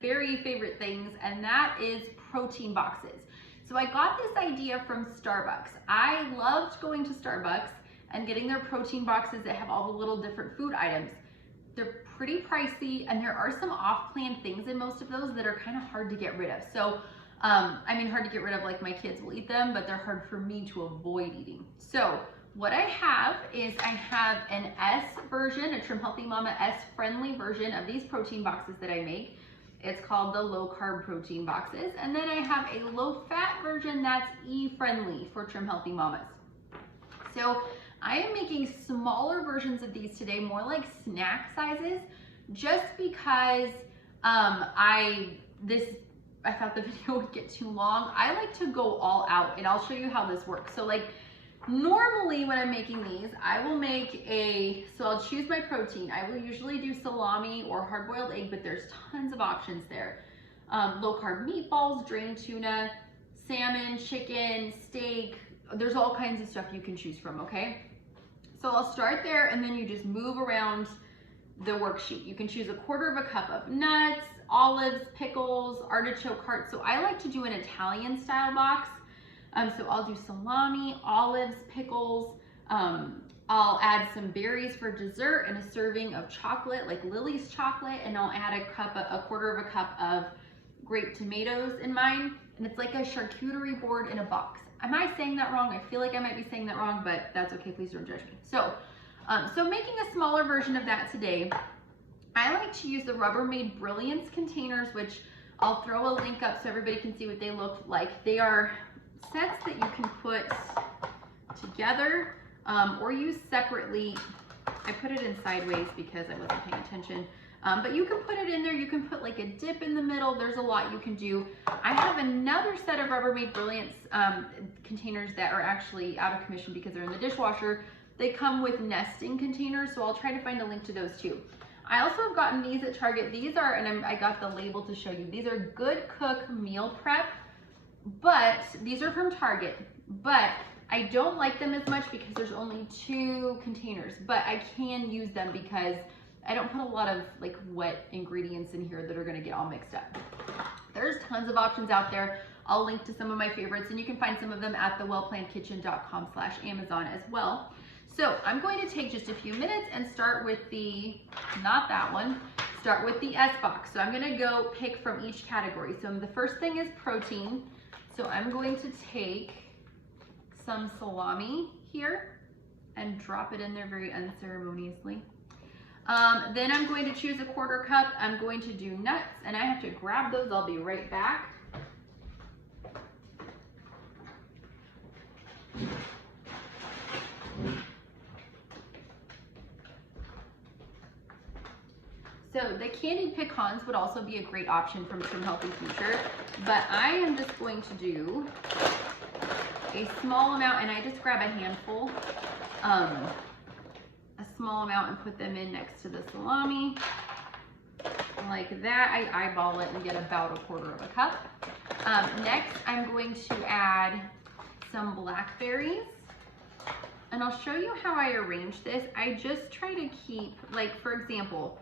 very favorite things, and that is protein boxes. So I got this idea from Starbucks. I loved going to Starbucks and getting their protein boxes that have all the little different food items. They're pretty pricey, and there are some off-plan things in most of those that are kind of hard to get rid of. So, I mean, hard to get rid of, like my kids will eat them, but they're hard for me to avoid eating. So what I have is I have an S version, a Trim Healthy Mama S friendly version of these protein boxes that I make. It's called the low carb protein boxes. And then I have a low fat version that's E friendly for Trim Healthy Mamas. So I am making smaller versions of these today, more like snack sizes, just because I thought the video would get too long. I like to go all out, and I'll show you how this works. So like normally when I'm making these, I will make so I'll choose my protein. I will usually do salami or hard-boiled egg, but there's tons of options there. Low-carb meatballs, drained tuna, salmon, chicken, steak. There's all kinds of stuff you can choose from, okay? So I'll start there, and then you just move around the worksheet. You can choose 1/4 cup of nuts, olives, pickles, artichoke hearts. So I like to do an Italian style box. So I'll do salami, olives, pickles. I'll add some berries for dessert and a serving of chocolate, like Lily's chocolate, and I'll add 1/4 cup of grape tomatoes in mine. And it's like a charcuterie board in a box. Am I saying that wrong? I feel like I might be saying that wrong, but that's okay. Please don't judge me. So, making a smaller version of that today, I like to use the Rubbermaid Brilliance containers, which I'll throw a link up so everybody can see what they look like. They are sets that you can put together or use separately. I put it in sideways because I wasn't paying attention. But you can put it in there. You can put like a dip in the middle. There's a lot you can do. I have another set of Rubbermaid Brilliance containers that are actually out of commission because they're in the dishwasher. They come with nesting containers, so I'll try to find a link to those too. I also have gotten these at Target. These are, and I got the label to show you, these are Good Cook Meal Prep, but these are from Target. But I don't like them as much because there's only 2 containers, but I can use them because I don't put a lot of like wet ingredients in here that are gonna get all mixed up. There's tons of options out there. I'll link to some of my favorites, and you can find some of them at thewellplannedkitchen.com/Amazon as well. So I'm going to take just a few minutes and start with start with the S box. So I'm gonna go pick from each category. So the first thing is protein. So I'm going to take some salami here and drop it in there very unceremoniously. Then I'm going to choose 1/4 cup. I'm going to do nuts, and I have to grab those. I'll be right back. So the candied pecans would also be a great option from Trim Healthy Future, but I am just going to do a small amount, and I just grab a handful, a small amount, and put them in next to the salami, like that. I eyeball it and get about 1/4 cup. Next, I'm going to add some blackberries, and I'll show you how I arrange this. I just try to keep, like for example,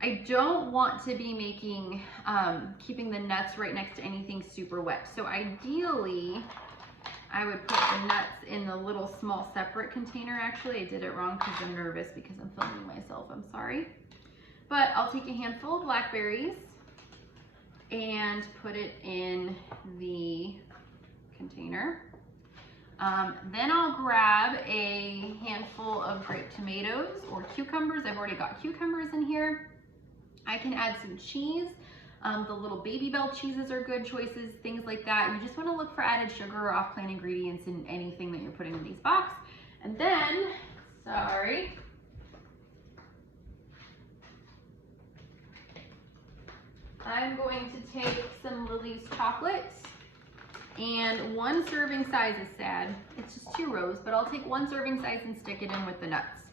I don't want to be making, keeping the nuts right next to anything super wet. So ideally, I would put the nuts in the little small separate container. Actually, I did it wrong because I'm nervous because I'm filming myself. I'm sorry. But I'll take a handful of blackberries and put it in the container. Then I'll grab a handful of grape tomatoes or cucumbers. I've already got cucumbers in here. I can add some cheese. The little Baby Bell cheeses are good choices, things like that. You just want to look for added sugar or off-plan ingredients in anything that you're putting in these boxes. And then, I'm going to take some Lily's chocolate, and 1 serving size is sad. It's just 2 rows, but I'll take 1 serving size and stick it in with the nuts.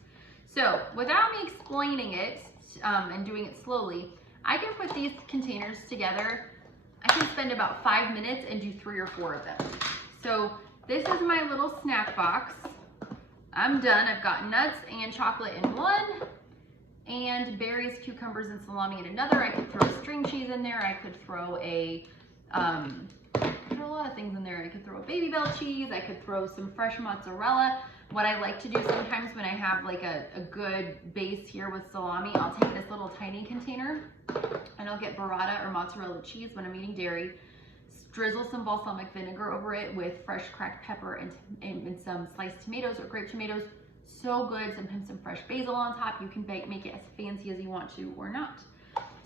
So without me explaining it and doing it slowly, I can put these containers together. I can spend about 5 minutes and do 3 or 4 of them. So this is my little snack box. I'm done. I've got nuts and chocolate in one, and berries, cucumbers, and salami in another. I could throw string cheese in there. I could throw a lot of things in there. I could throw a Baby Bell cheese. I could throw some fresh mozzarella. What I like to do sometimes when I have like a good base here with salami, I'll take this little tiny container and I'll get burrata or mozzarella cheese when I'm eating dairy, drizzle some balsamic vinegar over it with fresh cracked pepper and some sliced tomatoes or grape tomatoes. So good. Sometimes some fresh basil on top. You can make it as fancy as you want to or not.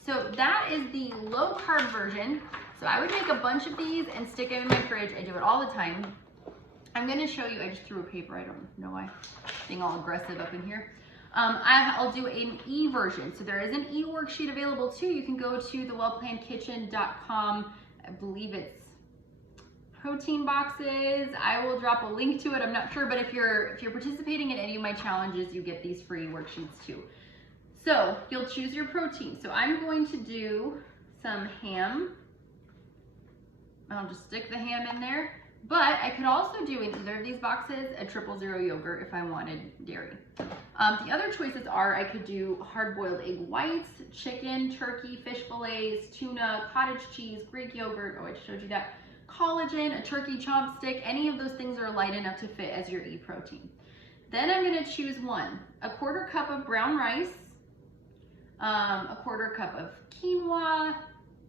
So that is the low carb version. So I would make a bunch of these and stick them in my fridge. I do it all the time. I'm going to show you, I just threw a paper, I don't know why, being all aggressive up in here. I'll do an E version. So there is an E worksheet available too. You can go to thewellplannedkitchen.com. I believe it's protein boxes. I will drop a link to it. I'm not sure, but if you're participating in any of my challenges, you get these free worksheets too. So you'll choose your protein. So I'm going to do some ham. I'll just stick the ham in there. But I could also do in either of these boxes a 000 yogurt if I wanted dairy. The other choices are I could do hard-boiled egg whites, chicken, turkey, fish fillets, tuna, cottage cheese, Greek yogurt, oh I just showed you that, collagen, a turkey chopstick. Any of those things are light enough to fit as your E protein. Then I'm going to choose one, a 1/4 cup of brown rice, a 1/4 cup of quinoa.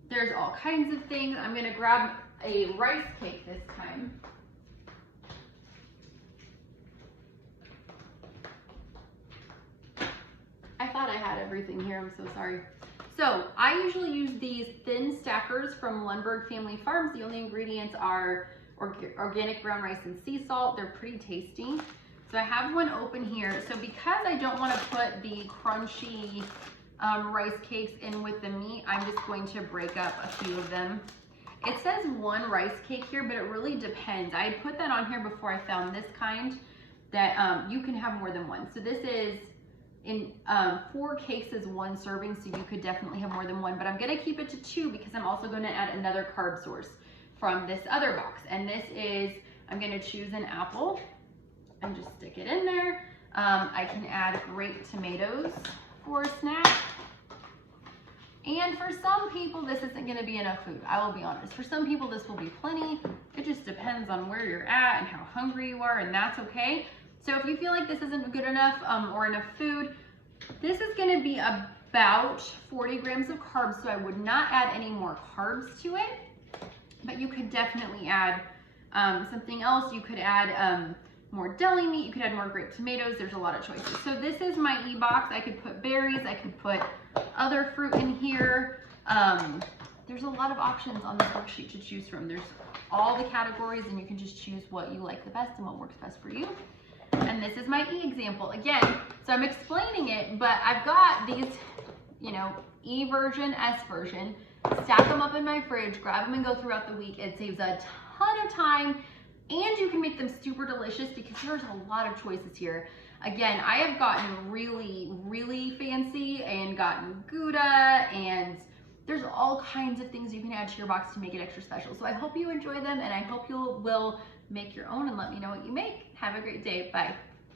There's all kinds of things. I'm going to grab a rice cake this time. I thought I had everything here, I'm so sorry. So I usually use these thin stackers from Lundberg Family Farms. The only ingredients are organic brown rice and sea salt. They're pretty tasty. So I have one open here. So because I don't want to put the crunchy rice cakes in with the meat, I'm just going to break up a few of them. It says one rice cake here, but it really depends. I put that on here before I found this kind that you can have more than one. So this is in 4 cakes is 1 serving, so you could definitely have more than one, but I'm gonna keep it to 2 because I'm also gonna add another carb source from this other box. And this is, I'm gonna choose an apple and just stick it in there. I can add grape tomatoes for a snack. And for some people, this isn't gonna be enough food. I will be honest. For some people, this will be plenty. It just depends on where you're at and how hungry you are, and that's okay. So if you feel like this isn't good enough or enough food, this is gonna be about 40 grams of carbs, so I would not add any more carbs to it, but you could definitely add something else. You could add more deli meat, you could add more grape tomatoes. There's a lot of choices. So this is my E box. I could put berries, I could put other fruit in here. There's a lot of options on this worksheet to choose from. There's all the categories and you can just choose what you like the best and what works best for you. And this is my E example. Again, so I'm explaining it, but I've got these, you know, E version, S version, stack them up in my fridge, grab them and go throughout the week. It saves a ton of time and you can make them super delicious because there's a lot of choices here. Again, I have gotten really, really fancy and gotten Gouda, and there's all kinds of things you can add to your box to make it extra special. So I hope you enjoy them and I hope you will make your own and let me know what you make. Have a great day. Bye.